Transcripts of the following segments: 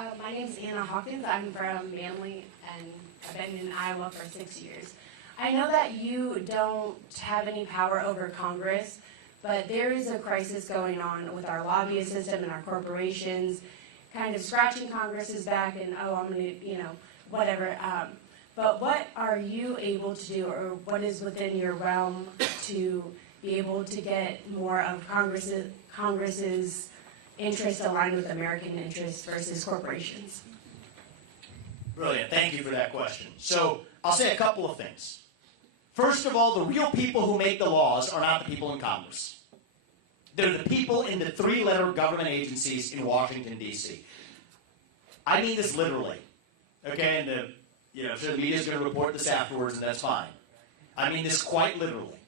My name is Anna Hawkins. I'm from Manly, and I've been in Iowa for 6 years. I know that you don't have any power over Congress, but there is a crisis going on with our lobbyist system and our corporations, kind of scratching Congress's back and, oh, I'm going to, whatever. But what are you able to do, or what is within your realm to be able to get more of Congress's interests aligned with American interests versus corporations? Brilliant. Thank you for that question. So I'll say a couple of things. First of all, the real people who make the laws are not the people in Congress. They're the people in the three-letter government agencies in Washington, D.C. I mean this literally. Okay, and sure, the media is going to report this afterwards, and that's fine. I mean this quite literally.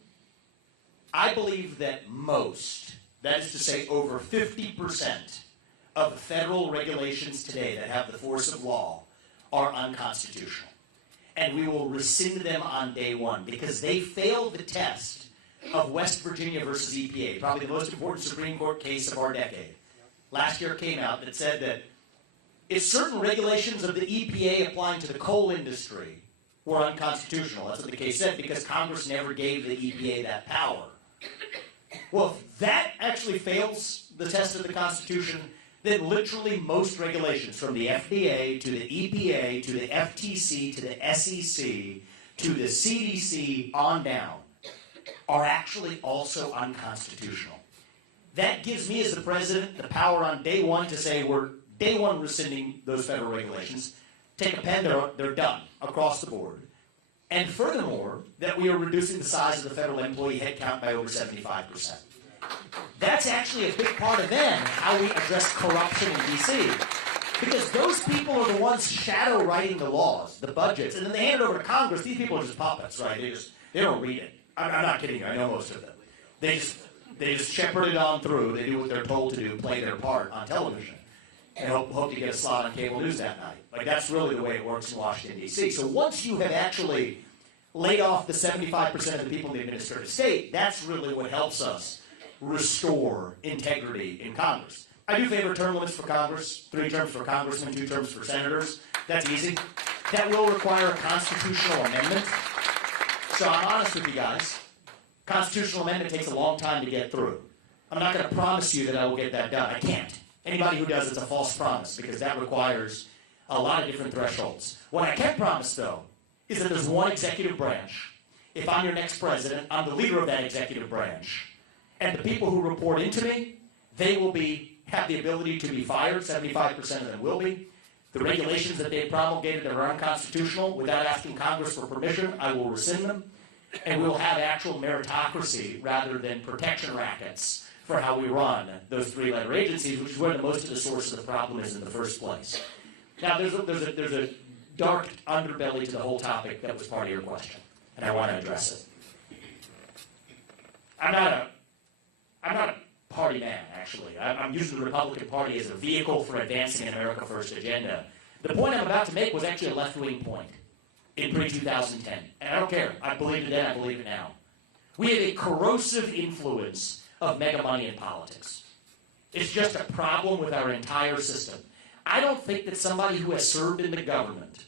I believe that most, that is to say over 50% of the federal regulations today that have the force of law are unconstitutional. And we will rescind them on day one because they failed the test of West Virginia versus EPA, probably the most important Supreme Court case of our decade. Last year it came out that said that if certain regulations of the EPA applying to the coal industry were unconstitutional, that's what the case said, because Congress never gave the EPA that power. Well, if that actually fails the test of the Constitution, then literally most regulations, from the FDA to the EPA to the FTC to the SEC to the CDC on down, are actually also unconstitutional. That gives me, as the president, the power on day one to say we're day one rescinding those federal regulations. Take a pen, they're done across the board. And furthermore, that we are reducing the size of the federal employee headcount by over 75%. That's actually a big part of then how we address corruption in D.C. Because those people are the ones shadow writing the laws, the budgets, and then they hand it over to Congress. These people are just puppets, right? They don't read it. I'm not kidding you. I know most of them. They just shepherd it on through. They do what they're told to do, play their part on television, and hope to get a slot on cable news that night. Like, that's really the way it works in Washington, D.C. So once you have actually laid off the 75% of the people in the administrative state, that's really what helps us restore integrity in Congress. I do favor term limits for Congress, 3 terms for congressmen, 2 terms for senators. That's easy. That will require a constitutional amendment. So I'm honest with you guys. Constitutional amendment takes a long time to get through. I'm not going to promise you that I will get that done. I can't. Anybody who does, it's a false promise, because that requires a lot of different thresholds. What I can promise, though, is that there's one executive branch. If I'm your next president, I'm the leader of that executive branch. And the people who report into me, they will have the ability to be fired. 75% of them will be. The regulations that they promulgated that are unconstitutional, without asking Congress for permission, I will rescind them. And we'll have actual meritocracy rather than protection rackets for how we run those 3-letter agencies, which is where most of the source of the problem is in the first place. Now, there's a dark underbelly to the whole topic that was part of your question, and I want to address it. I'm not a party man, actually. I'm using the Republican Party as a vehicle for advancing an America First agenda. The point I'm about to make was actually a left-wing point in pre-2010. And I don't care. I believed it then, I believe it now. We have a corrosive influence of mega money in politics. It's just a problem with our entire system. I don't think that somebody who has served in the government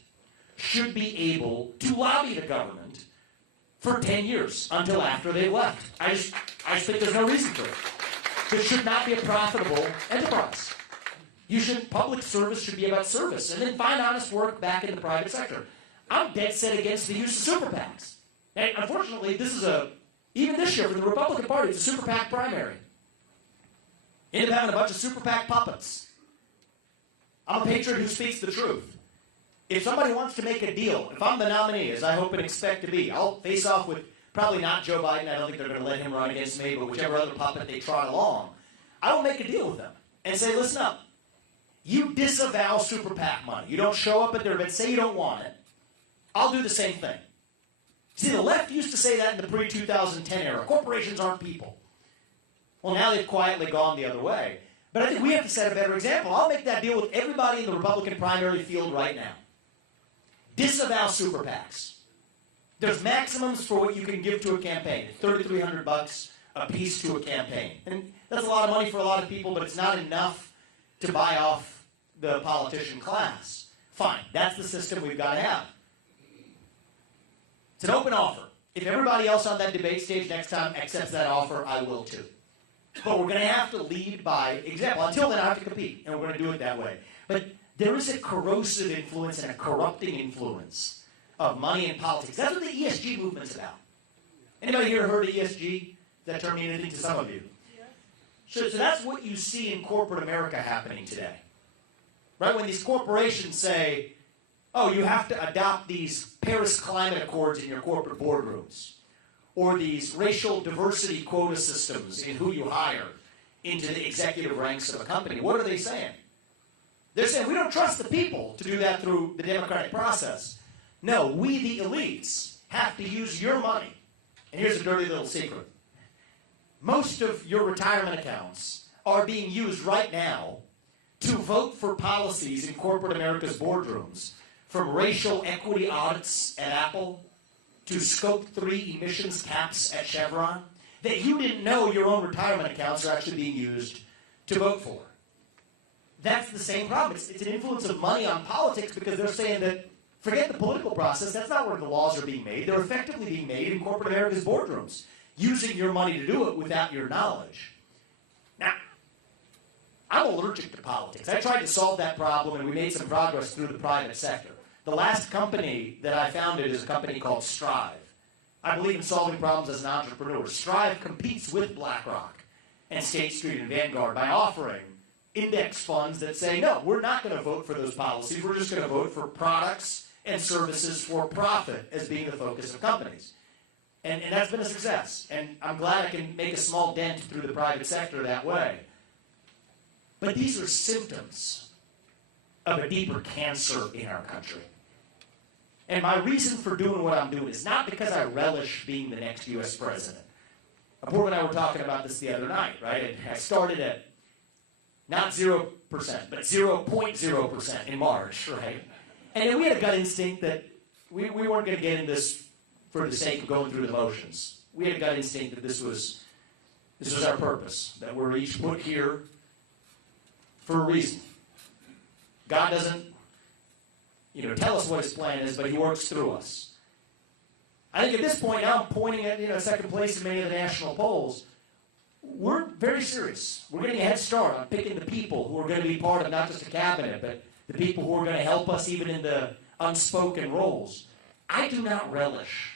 should be able to lobby the government for 10 years until after they've left. I just think there's no reason for it. It should not be a profitable enterprise. Public service should be about service, and then find honest work back in the private sector. I'm dead set against the use of super PACs. And unfortunately, even this year for the Republican Party, it's a super PAC primary. End up having a bunch of super PAC puppets. I'm a patriot who speaks the truth. If somebody wants to make a deal, if I'm the nominee, as I hope and expect to be, I'll face off with probably not Joe Biden. I don't think they're going to let him run against me, but whichever other puppet they trot along, I will make a deal with them and say, listen up. You disavow super PAC money. You don't show up at their event, say you don't want it. I'll do the same thing. See, the left used to say that in the pre-2010 era. Corporations aren't people. Well, now they've quietly gone the other way. But I think we have to set a better example. I'll make that deal with everybody in the Republican primary field right now. Disavow super PACs. There's maximums for what you can give to a campaign. $3,300 a piece to a campaign. And that's a lot of money for a lot of people, but it's not enough to buy off the politician class. Fine, that's the system we've got to have. It's an open offer. If everybody else on that debate stage next time accepts that offer, I will too. But we're going to have to lead by example. Until then, I have to compete, and we're going to do it that way. But there is a corrosive influence and a corrupting influence of money in politics. That's what the ESG movement's about. Anybody here heard of ESG? Does that term mean anything to some of you? So that's what you see in corporate America happening today. Right? When these corporations say, oh, you have to adopt these Paris Climate Accords in your corporate boardrooms, or these racial diversity quota systems in who you hire into the executive ranks of a company. What are they saying? They're saying, we don't trust the people to do that through the democratic process. No, we, the elites, have to use your money. And here's a dirty little secret. Most of your retirement accounts are being used right now to vote for policies in corporate America's boardrooms, from racial equity audits at Apple to Scope 3 emissions caps at Chevron, that you didn't know your own retirement accounts are actually being used to vote for. That's the same problem. It's an influence of money on politics, because they're saying that forget the political process, that's not where the laws are being made. They're effectively being made in corporate America's boardrooms, using your money to do it without your knowledge. Now, I'm allergic to politics. I tried to solve that problem, and we made some progress through the private sector. The last company that I founded is a company called Strive. I believe in solving problems as an entrepreneur. Strive competes with BlackRock and State Street and Vanguard by offering index funds that say, no, we're not going to vote for those policies. We're just going to vote for products and services for profit as being the focus of companies. And that's been a success. And I'm glad I can make a small dent through the private sector that way. But these are symptoms of a deeper cancer in our country. And my reason for doing what I'm doing is not because I relish being the next U.S. president. Apoorv and I were talking about this the other night, right? I started at not 0%, but 0.0% in March, right? And then we had a gut instinct that we weren't going to get in this for the sake of going through the motions. We had a gut instinct that this was our purpose, that we're each put here for a reason. God doesn't tell us what his plan is, but he works through us. I think at this point now I'm pointing at second place in many of the national polls. We're very serious. We're getting a head start on picking the people who are going to be part of not just a cabinet, but the people who are going to help us even in the unspoken roles. I do not relish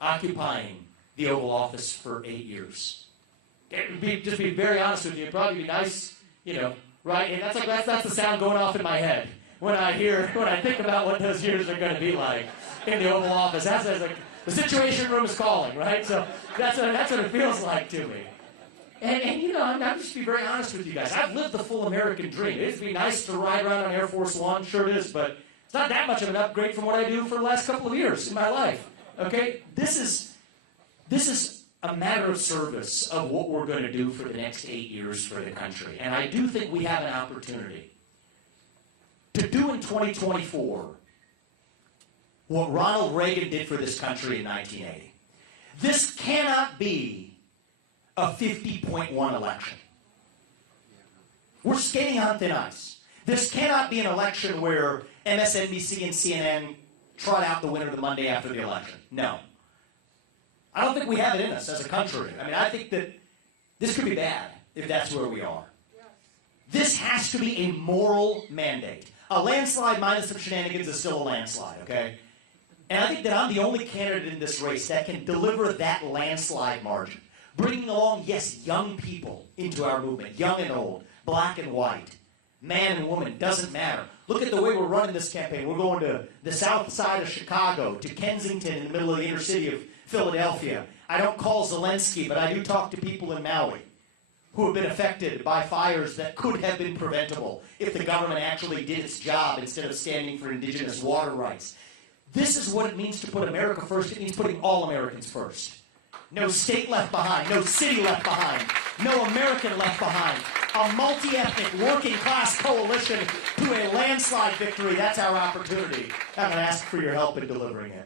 occupying the Oval Office for 8 years. Just be very honest with you. It'd probably be nice, right? And that's the sound going off in my head when I think about what those years are going to be like in the Oval Office. That's like the Situation Room is calling, right? So that's what it feels like to me. And I'm just be very honest with you guys. I've lived the full American dream. It'd be nice to ride around on Air Force One, sure it is, but it's not that much of an upgrade from what I do for the last couple of years in my life. Okay, this is a matter of service of what we're going to do for the next 8 years for the country. And I do think we have an opportunity to do in 2024 what Ronald Reagan did for this country in 1980. This cannot be a 50.1 election. We're skating on thin ice. This cannot be an election where MSNBC and CNN trot out the winner the Monday after the election. No. I don't think we have it in us as a country. I mean, I think that this could be bad if that's where we are. This has to be a moral mandate. A landslide minus some shenanigans is still a landslide, okay? And I think that I'm the only candidate in this race that can deliver that landslide margin. Bringing along, yes, young people into our movement, young and old, black and white, man and woman, doesn't matter. Look at the way we're running this campaign. We're going to the south side of Chicago, to Kensington in the middle of the inner city of Philadelphia. I don't call Zelensky, but I do talk to people in Maui who have been affected by fires that could have been preventable if the government actually did its job instead of standing for indigenous water rights. This is what it means to put America first. It means putting all Americans first. No state left behind, no city left behind, no American left behind. A multi-ethnic, working-class coalition to a landslide victory. That's our opportunity. I'm going to ask for your help in delivering it.